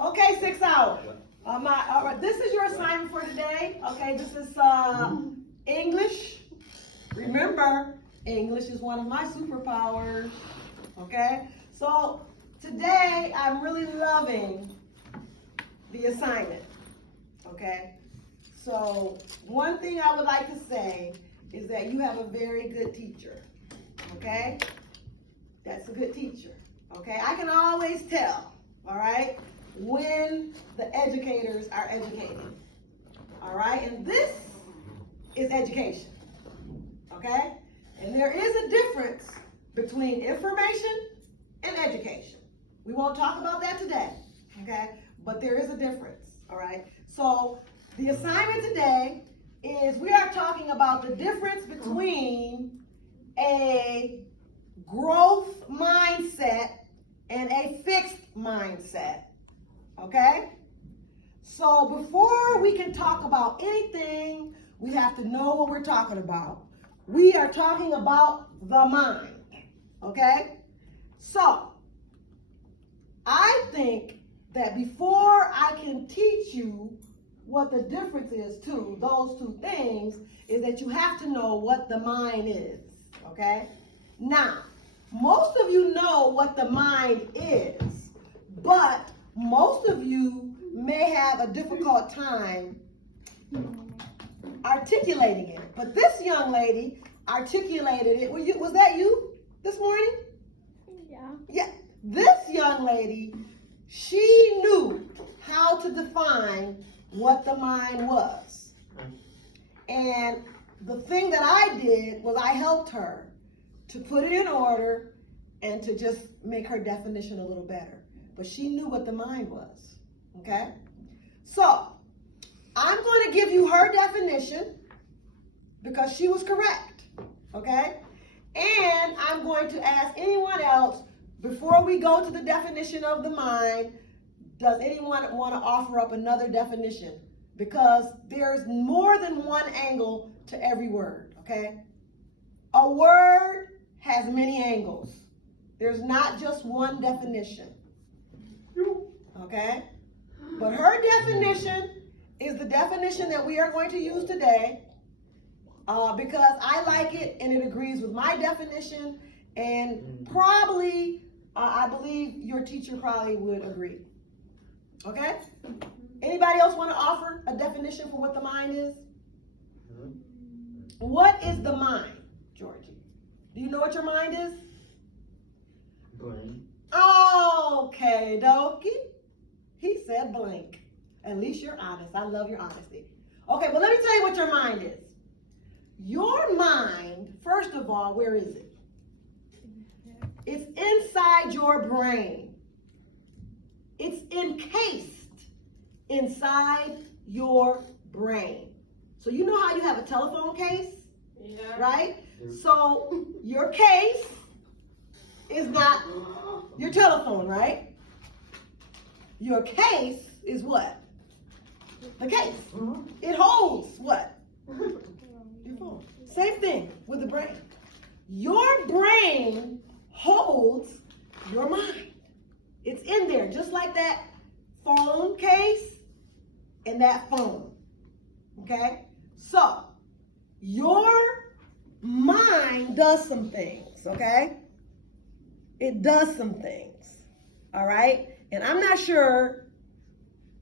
Okay, 6 hours. All right, this is your assignment for today. Okay, this is English. Remember, English is one of my superpowers. Okay, so today I'm really loving the assignment. Okay, so one thing I would like to say is that you have a very good teacher. Okay, that's a good teacher. Okay, I can always tell. All right, when the educators are educating. All right, and this is education. Okay, and there is a difference between information and education. We won't talk about that today. Okay, but there is a difference. All right, so the assignment today is we are talking about the difference between a growth mindset and a fixed mindset. Okay? So before we can talk about anything, we have to know what we're talking about. We are talking about the mind. Okay? So I think that before I can teach you what the difference is to those two things, is that you have to know what the mind is. Okay? Now, most of you know what the mind is, but most of you may have a difficult time articulating it. But this young lady articulated it. Was that you this morning? Yeah. Yeah. This young lady, she knew how to define what the mind was. And the thing that I did was I helped her to put it in order and to just make her definition a little better. But she knew what the mind was, okay? So, I'm going to give you her definition because she was correct, okay? And I'm going to ask anyone else, before we go to the definition of the mind, does anyone want to offer up another definition? Because there's more than one angle to every word, okay? A word has many angles. There's not just one definition, okay? But her definition is the definition that we are going to use today because I like it and it agrees with my definition, and probably, I believe your teacher probably would agree, okay? Anybody else want to offer a definition for what the mind is? What is the mind, Georgie? Do you know what your mind is? Brain. Okay, dokie. He said blank. At least you're honest. I love your honesty. Okay, but let me tell you what your mind is. Your mind, first of all, where is it? It's inside your brain. It's encased inside your brain. So you know how you have a telephone case? Yeah. Right? So your case is not your telephone, right? Your case is what? The case. It holds what? Your phone. Same thing with the brain. Your brain holds your mind. It's in there, just like that phone case and that phone. Okay? So, your mind does some things, okay? It does some things, all right? And I'm not sure,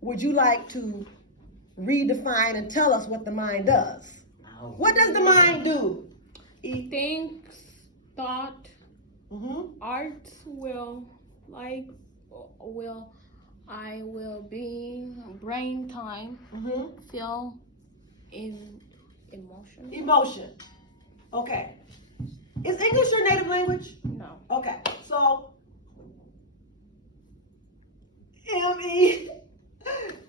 would you like to redefine and tell us what the mind does? What does the mind do? It thinks, thought, art will be brain time, feel emotion. Emotion. Okay. Is English your native language? No. Okay. So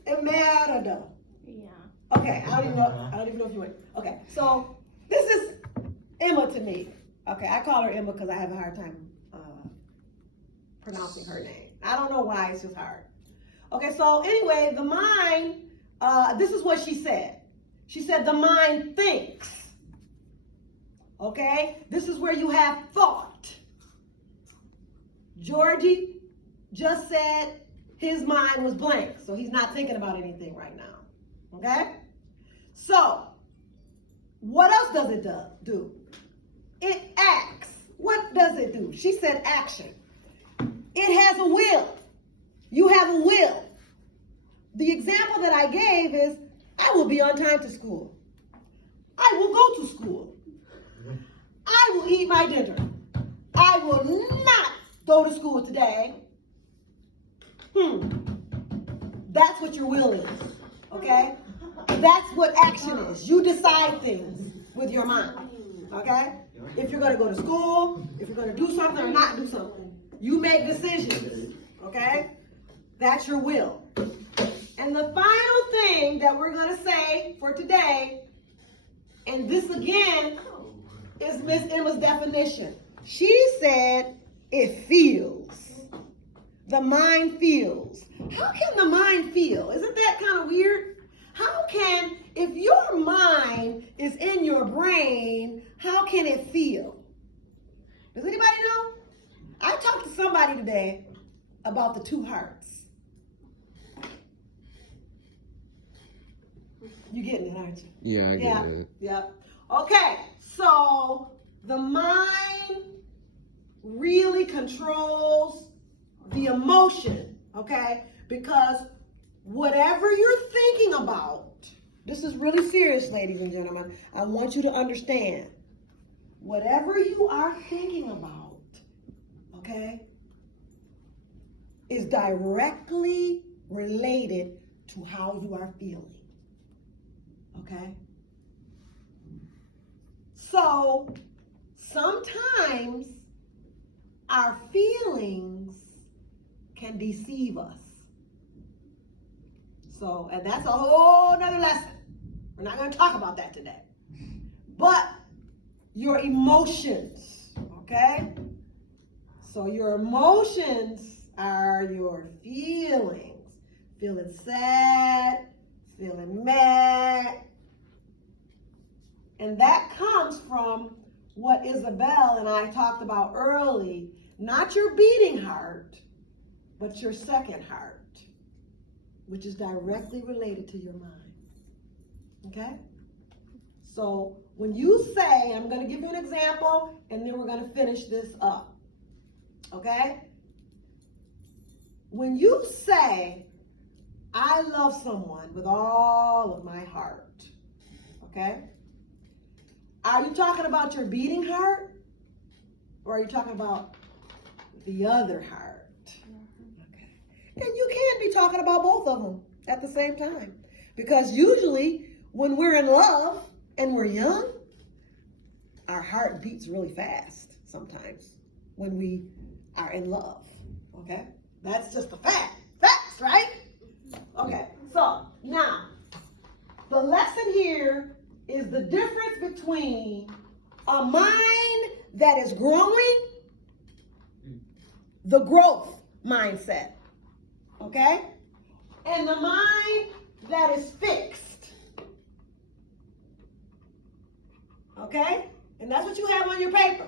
Emerado. Yeah. Okay. I don't even know if you went. Okay. So this is Emma to me. Okay. I call her Emma because I have a hard time pronouncing her name. I don't know why. It's just hard. Okay. So anyway, the mind. This is what she said. She said the mind thinks. Okay. This is where you have thought. Georgie just said his mind was blank, so he's not thinking about anything right now. Okay? So, what else does it do? It acts. What does it do? She said action. It has a will. You have a will. The example that I gave is, I will be on time to school. I will go to school. I will eat my dinner. I will not go to school today. That's what your will is, okay? That's what action is. You decide things with your mind, okay? If you're going to go to school, if you're going to do something or not do something, you make decisions, okay? That's your will. And the final thing that we're going to say for today, and this again is Miss Emma's definition. She said it feels. The mind feels. How can the mind feel? Isn't that kind of weird? How can, if your mind is in your brain, how can it feel? Does anybody know? I talked to somebody today about the two hearts. You getting it, aren't you? Yeah, I get it. Yeah. Okay, so the mind really controls the emotion, okay? Because whatever you're thinking about, this is really serious, ladies and gentlemen. I want you to understand. Whatever you are thinking about, okay, is directly related to how you are feeling. Okay? So, sometimes our feelings can deceive us. So, and that's a whole nother lesson. We're not going to talk about that today. But your emotions, okay? So your emotions are your feelings. Feeling sad, feeling mad. And that comes from what Isabel and I talked about early. Not your beating heart, but your second heart, which is directly related to your mind. Okay? So when you say, I'm going to give you an example, and then we're going to finish this up. Okay? When you say, I love someone with all of my heart, okay? Are you talking about your beating heart? Or are you talking about the other heart? Okay. And you can be talking about both of them at the same time. Because usually when we're in love and we're young, our heart beats really fast sometimes when we are in love. Okay? That's just a fact. Facts, right? Okay, so now the lesson here is the difference between a mind that is growing, the growth mindset, okay, and the mind that is fixed, okay, and that's what you have on your paper.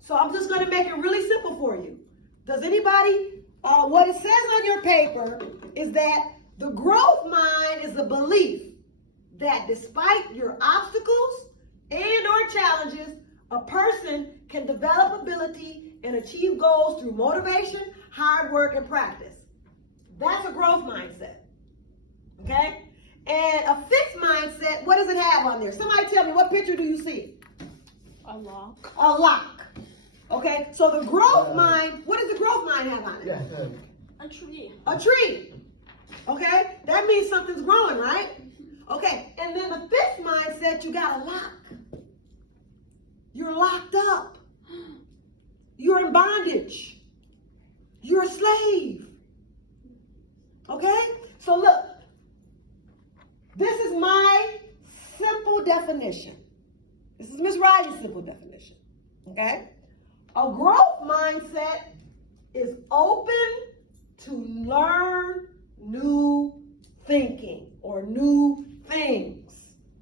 So I'm just going to make it really simple for you. Does anybody, what it says on your paper is that the growth mind is the belief that despite your obstacles and or challenges, a person can develop ability and achieve goals through motivation, hard work, and practice. That's a growth mindset, okay? And a fixed mindset, what does it have on there? Somebody tell me, what picture do you see? A lock. A lock. Okay, so the growth mind, what does the growth mind have on it? A tree. A tree. Okay, that means something's growing, right? Okay, and then the fixed mindset, you got a lock. You're locked up. You're in bondage. You're a slave. Okay, so look, this is my simple definition. This is Miss Riley's simple definition. Okay? A growth mindset is open to learn new thinking or new things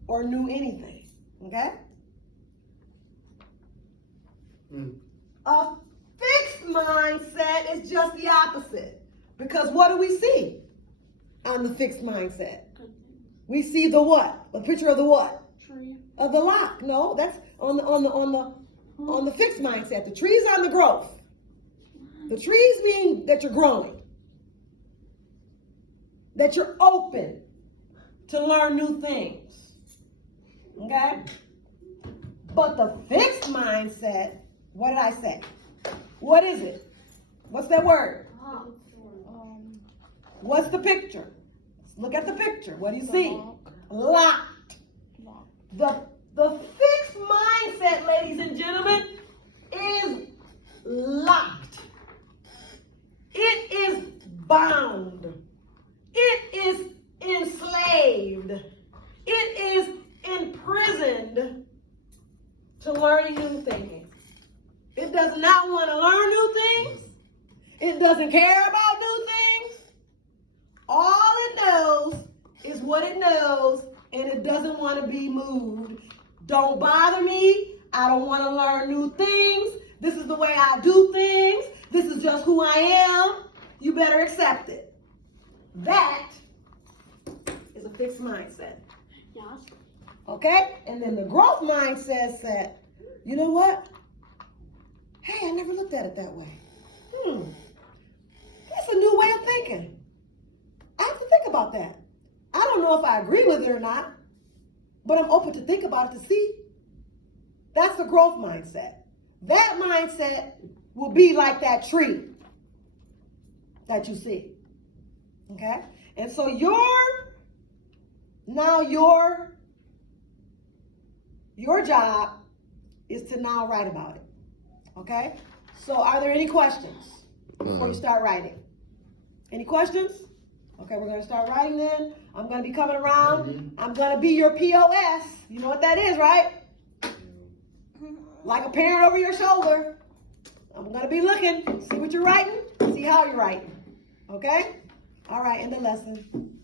or new anything. Okay? A fixed mindset is just the opposite. Because what do we see on the fixed mindset? Good. We see the what? A picture of the what? Tree. Of the lock. No, that's on the fixed mindset. The tree's on the growth. The trees mean that you're growing, that you're open to learn new things. Okay? But the fixed mindset, what did I say? What is it? What's that word? What's the picture? Look at the picture. What do you see? Locked. The fixed mindset, ladies and gentlemen, is locked. It is bound. It is enslaved. It is imprisoned to learning new things. It does not want to learn new things. It doesn't care about new things. All it knows is what it knows, and it doesn't want to be moved. Don't bother me. I don't want to learn new things. This is the way I do things. This is just who I am. You better accept it. That is a fixed mindset. Yes. Okay? And then the growth mindset said, you know what? Hey, I never looked at it that way. That's a new way of thinking. I have to think about that. I don't know if I agree with it or not, but I'm open to think about it to see. That's the growth mindset. That mindset will be like that tree that you see. Okay? And so your job is to now write about it. Okay? So are there any questions before you start writing? Any questions? Okay, we're going to start writing then. I'm going to be coming around. I'm going to be your POS. You know what that is, right? Like a parent over your shoulder. I'm going to be looking, see what you're writing, see how you're writing. Okay? All right, end the lesson.